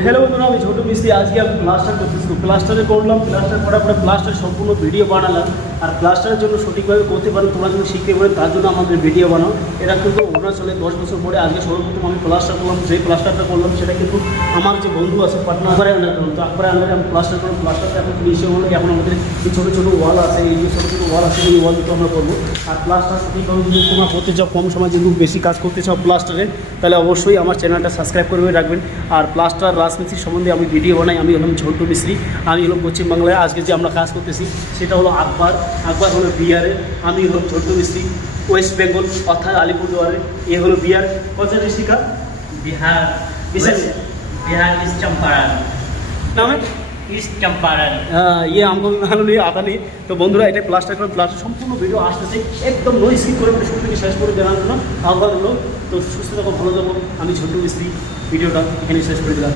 Hello बंधुरा আমি ছোট মিস্ত্রি আজকে আমি প্লাস্টার করতেছি তো প্লাস্টারে করলাম প্লাস্টার করার পরে প্লাস্টার সম্পূর্ণ ভিডিও বানালাম আর প্লাস্টারের জন্য সঠিকভাবে করতে পারেন তোমরা যদি শিখতে পারেন তার জন্য আমাদের ভিডিও বানাও এটা কিন্তু অরুণাচলে 10 বছর পরে আজকে সর্বপ্রথম আমি প্লাস্টার করলাম যেই প্লাস্টারটা করলাম সেটা কিন্তু আমার যে বন্ধু আছে পাটনা করে আন্ডার করলাম তো আকবরে আন্ডারে আমি প্লাস্টার করলাম প্লাস্টারটা এখন ফিনিশিং হলো এখন আমাদের যে ছোটো ছোটো ওয়াল আছে এই যে ছোটো ছোটো ওয়াল আছে এই ওয়াল দুটো আমরা করবো আর প্লাস্টার সঠিকভাবে যদি তোমরা করতে চাও কম সময় যদি বেশি কাজ করতে চাও প্লাস্টারে তাহলে অবশ্যই আমার চ্যানেলটা সাবস্ক্রাইব করে রাখবেন আর প্লাস্টার রাজমিস্ত্রি সম্বন্ধে আমি ভিডিও বানাই আমি হলাম ঝন্টু মিস্ত্রি আমি হলাম পশ্চিমবাংলায় আজকে যে আমরা কাজ করতেছি সেটা হলো আকবর হলো বিহারে আমি হলাম ঝন্টু মিস্ত্রি ওয়েস্ট বেঙ্গল অর্থাৎ আলিপুরদুয়ারে এ হলো বিহার কত ডিস্ট্রিক্ট बिहार बिहार ईस्ट चंपारण नाम है ईस्ट चंपारण ये हमको भी मालूम नहीं आता नहीं तो বন্ধুরা এটা প্লাস্টার করে প্লাস্টার সম্পূর্ণ ভিডিও আসতেছে একদম নো স্কিপ করে শুরু থেকে শেষ করে জানার জন্য আহ্বান হলো তো সুস্থ থাকো ভালো থাকো আমি ছোট্ট মিস্ত্রি ভিডিওটা এখানে শেষ করে দিলাম।